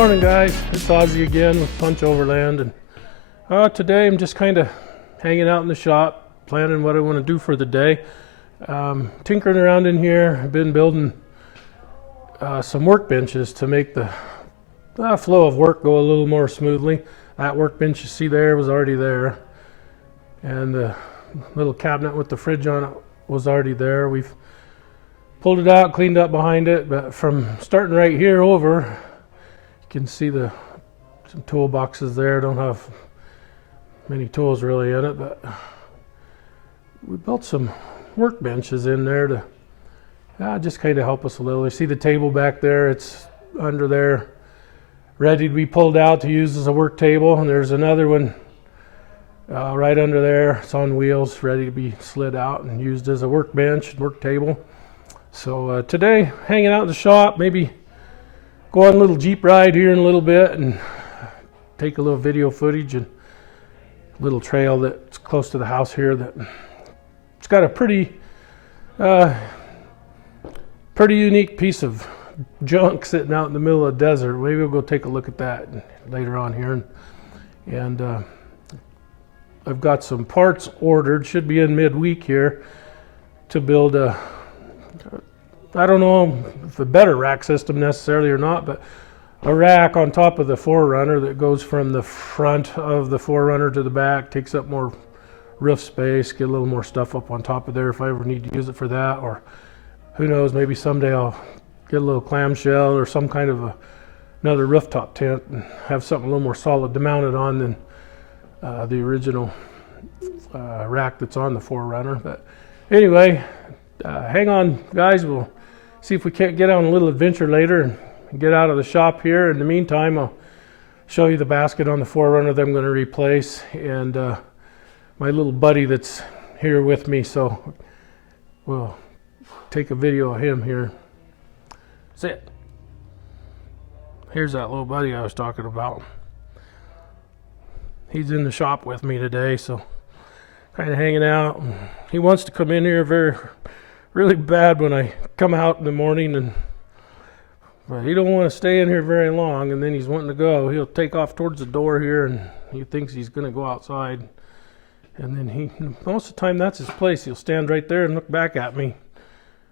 morning, guys. It's Ozzy again with Punch Overland, and today I'm just kind of hanging out in the shop, planning what I want to do for the day. Tinkering around in here. I've been building some workbenches to make the flow of work go a little more smoothly. That workbench you see there was already there, and the little cabinet with the fridge on it was already there. We've pulled it out, cleaned up behind it, but from starting right here over, you can see some toolboxes there. Don't have many tools really in it, but we built some workbenches in there to just kind of help us a little. You see the table back there, it's under there ready to be pulled out to use as a work table, and there's another one right under there. It's on wheels, ready to be slid out and used as a workbench, work table. So today, hanging out in the shop, maybe go on a little Jeep ride here in a little bit and take a little video footage, and a little trail that's close to the house here that it's got a pretty unique piece of junk sitting out in the middle of the desert. Maybe we'll go take a look at that later on here. And I've got some parts ordered, should be in midweek here, to build I don't know if a better rack system necessarily or not, but a rack on top of the 4Runner that goes from the front of the 4Runner to the back, takes up more roof space, get a little more stuff up on top of there if I ever need to use it for that, or who knows, maybe someday I'll get a little clamshell or some kind of another rooftop tent and have something a little more solid to mount it on than the original rack that's on the 4Runner. But anyway, hang on, guys. We'll see if we can't get on a little adventure later and get out of the shop here. In the meantime, I'll show you the basket on the 4Runner that I'm going to replace, and my little buddy that's here with me, so we'll take a video of him here. Sit. Here's that little buddy I was talking about. He's in the shop with me today, so kind of hanging out. He wants to come in here really bad when I come out in the morning, but he don't want to stay in here very long, and then he's wanting to go. He'll take off towards the door here, and he thinks he's going to go outside, and then most of the time that's his place. He'll stand right there and look back at me.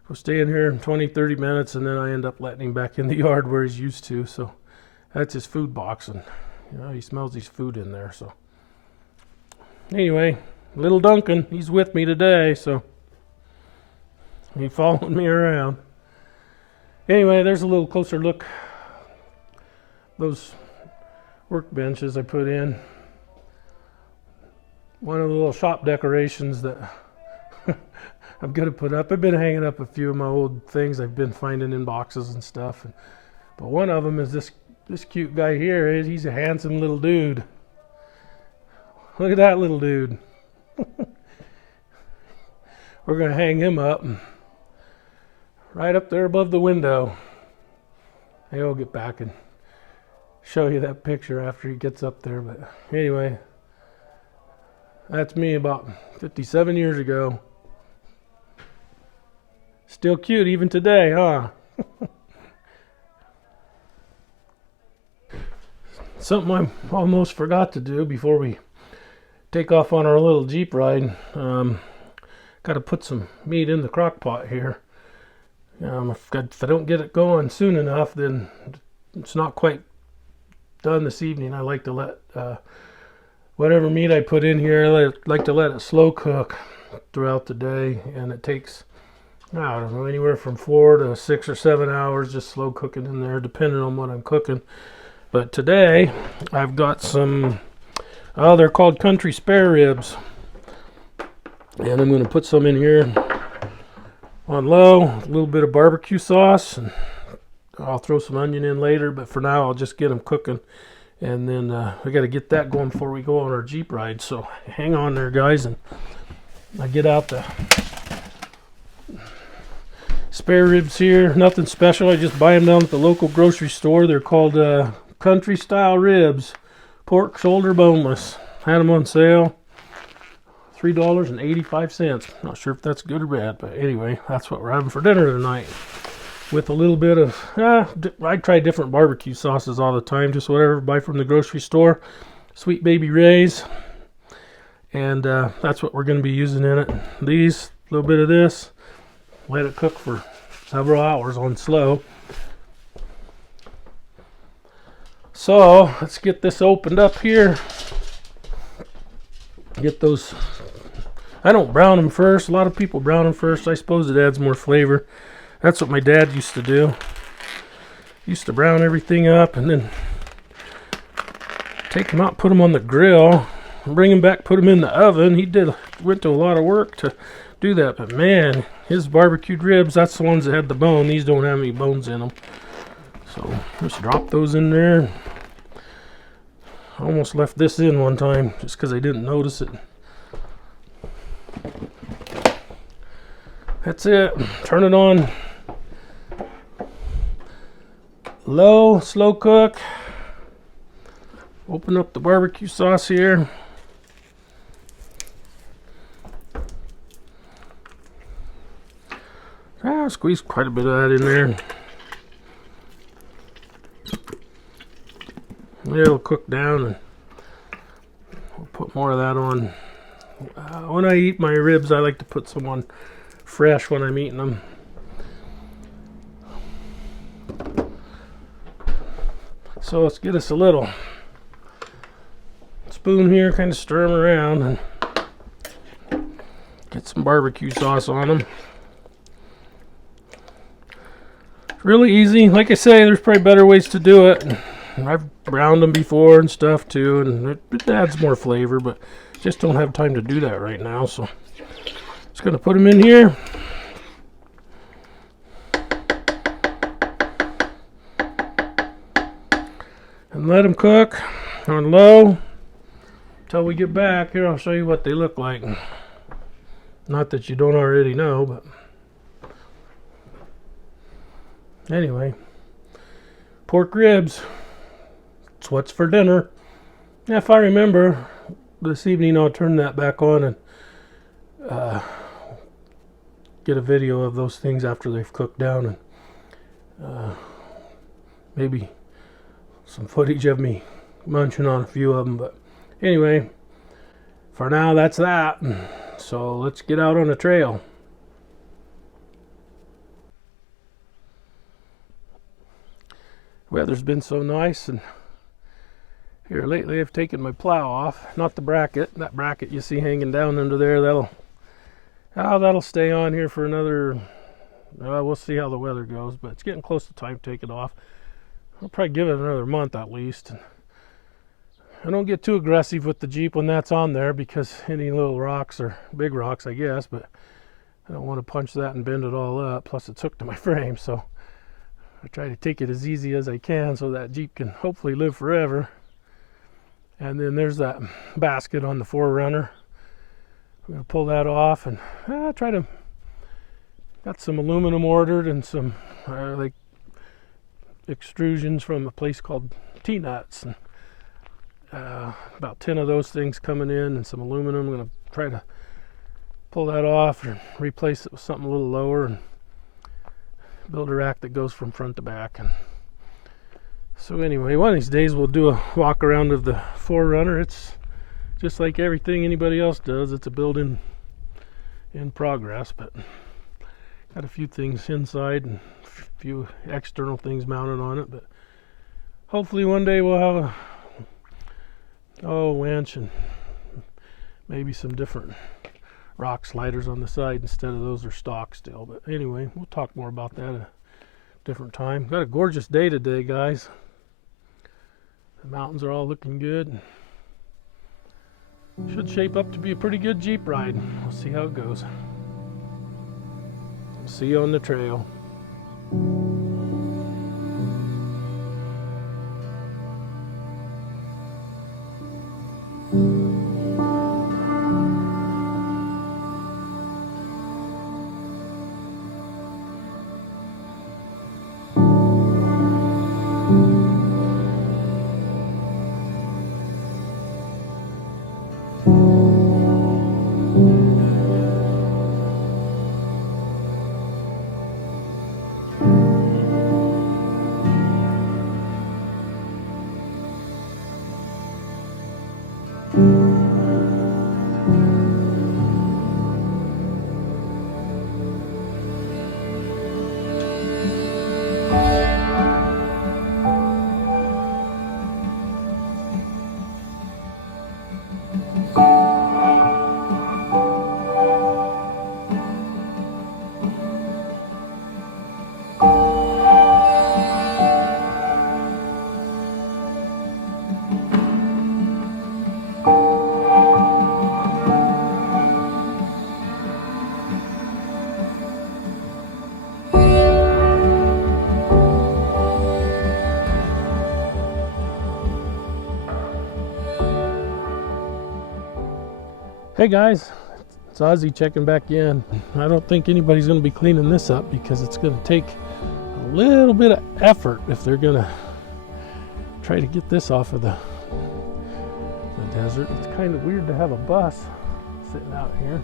We'll stay in here 20-30 minutes, and then I end up letting him back in the yard where he's used to. So that's his food box, and he smells his food in there. So anyway, little Duncan, he's with me today, so he followed me around. Anyway, there's a little closer look. Those workbenches I put in. One of the little shop decorations that I'm going to put up. I've been hanging up a few of my old things I've been finding in boxes and stuff. But one of them is this cute guy here. He's a handsome little dude. Look at that little dude. We're going to hang him up right up there above the window. Maybe I'll get back and show you that picture after he gets up there. But anyway, that's me about 57 years ago. Still cute even today, huh? Something I almost forgot to do before we take off on our little Jeep ride. Got to put some meat in the crock pot here. If I don't get it going soon enough, then it's not quite done this evening. I like to let whatever meat I put in here, I like to let it slow cook throughout the day, and it takes, I don't know, anywhere from 4 to 6 or 7 hours just slow cooking in there, depending on what I'm cooking. But today I've got some, they're called country spare ribs, and I'm going to put some in here on low, a little bit of barbecue sauce, and I'll throw some onion in later, but for now I'll just get them cooking, and then we got to get that going before we go on our Jeep ride. So hang on there, guys, and I get out the spare ribs here. Nothing special, I just buy them down at the local grocery store. They're called country style ribs, pork shoulder boneless. Had them on sale, $3.85. Not sure if that's good or bad, but anyway, that's what we're having for dinner tonight. with a little bit of, I try different barbecue sauces all the time, just whatever I buy from the grocery store. Sweet Baby Ray's, and that's what we're going to be using in it. These, a little bit of this, let it cook for several hours on slow. So let's get this opened up here. Get those, I don't brown them first. A lot of people brown them first. I suppose it adds more flavor. That's what my dad used to do. Used to brown everything up and then take them out, put them on the grill, and bring them back, put them in the oven. He went to a lot of work to do that, but man, his barbecued ribs, that's the ones that had the bone. These don't have any bones in them. So just drop those in there. I almost left this in one time just because I didn't notice it. That's it. Turn it on low, slow cook. Open up the barbecue sauce here. Squeeze quite a bit of that in there. It'll cook down, and we'll put more of that on. When I eat my ribs, I like to put some on fresh when I'm eating them. So let's get us a little spoon here, kind of stir them around and get some barbecue sauce on them. It's really easy. Like I say, there's probably better ways to do it. I've browned them before and stuff too, and it adds more flavor, but just don't have time to do that right now. So just gonna put them in here. And let them cook on low until we get back. Here, I'll show you what they look like. Not that you don't already know, but anyway, pork ribs. It's what's for dinner. If I remember, this evening I'll turn that back on and get a video of those things after they've cooked down, and maybe some footage of me munching on a few of them. But anyway, for now, that's that. So let's get out on the trail. Weather's been so nice, and here lately I've taken my plow off, not the bracket. That bracket you see hanging down under there, that'll stay on here for another, we'll see how the weather goes, but it's getting close to time to take it off. I'll probably give it another month at least. I don't get too aggressive with the Jeep when that's on there, because any little rocks, or big rocks I guess, but I don't want to punch that and bend it all up. Plus it's hooked to my frame, so I try to take it as easy as I can so that Jeep can hopefully live forever. And then there's that basket on the 4Runner. I'm going to pull that off and got some aluminum ordered and some like extrusions from a place called T-Nuts. And about 10 of those things coming in and some aluminum. I'm going to try to pull that off and replace it with something a little lower and build a rack that goes from front to back. And so anyway, one of these days we'll do a walk around of the 4Runner. It's just like everything anybody else does. It's a build in progress, but got a few things inside and a few external things mounted on it. But hopefully one day we'll have a winch and maybe some different rock sliders on the side instead of those are stock still. But anyway, we'll talk more about that at a different time. Got a gorgeous day today, guys. The mountains are all looking good. Should shape up to be a pretty good Jeep ride. We'll see how it goes. See you on the trail. Hey guys, it's Ozzy checking back in. I don't think anybody's going to be cleaning this up because it's going to take a little bit of effort if they're going to try to get this off of the desert. It's kind of weird to have a bus sitting out here.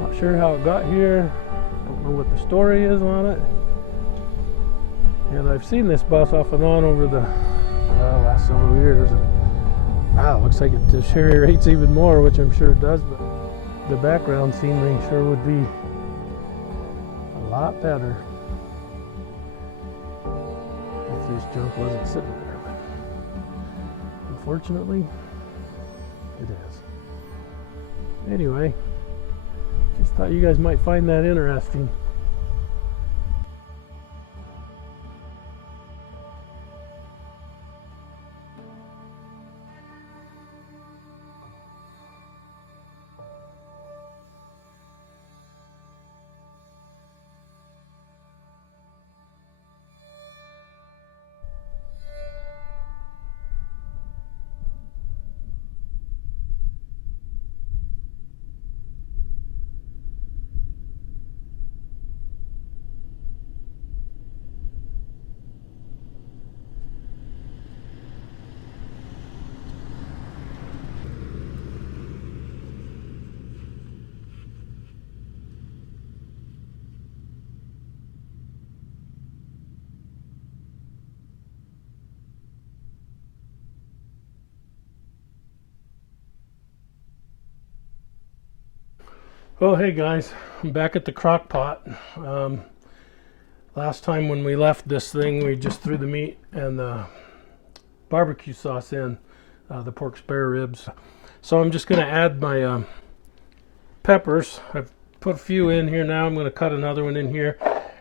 Not sure how it got here. Don't know what the story is on it. And I've seen this bus off and on over the last several years. Wow, looks like it deteriorates even more, which I'm sure it does, but the background scenery sure would be a lot better if this junk wasn't sitting there. But unfortunately, it is. Anyway, just thought you guys might find that interesting. Oh, hey guys, I'm back at the crock pot. Last time when we left this thing, we just threw the meat and the barbecue sauce in, the pork spare ribs. So I'm just going to add my peppers. I've put a few in here now. I'm going to cut another one in here.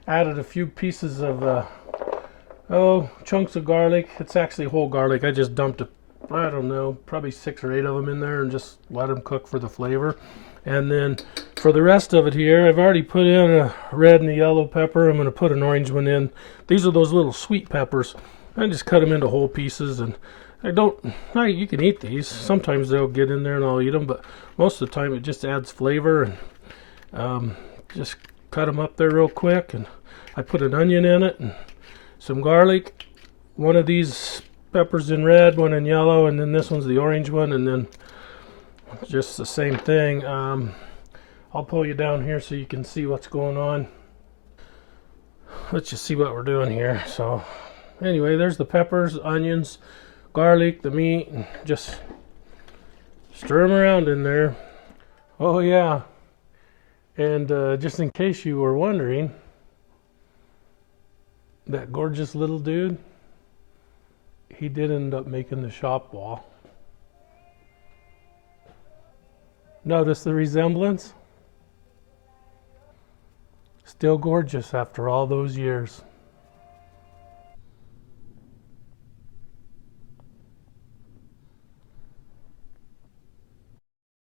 Added a few pieces of, chunks of garlic. It's actually whole garlic. I just dumped, I don't know, probably 6 or 8 of them in there and just let them cook for the flavor. And then for the rest of it here, I've already put in a red and a yellow pepper. I'm going to put an orange one in. These are those little sweet peppers. I just cut them into whole pieces, and you can eat these. Sometimes they'll get in there and I'll eat them, but most of the time it just adds flavor. And just cut them up there real quick. And I put an onion in it and some garlic. One of these peppers in red, one in yellow, and then this one's the orange one, and then just the same thing. I'll pull you down here so you can see what's going on. Let's just see what we're doing here. So anyway, there's the peppers, onions, garlic, the meat, and just stir them around in there. Oh yeah, and just in case you were wondering, that gorgeous little dude, he did end up making the shop wall. Notice the resemblance? Still gorgeous after all those years.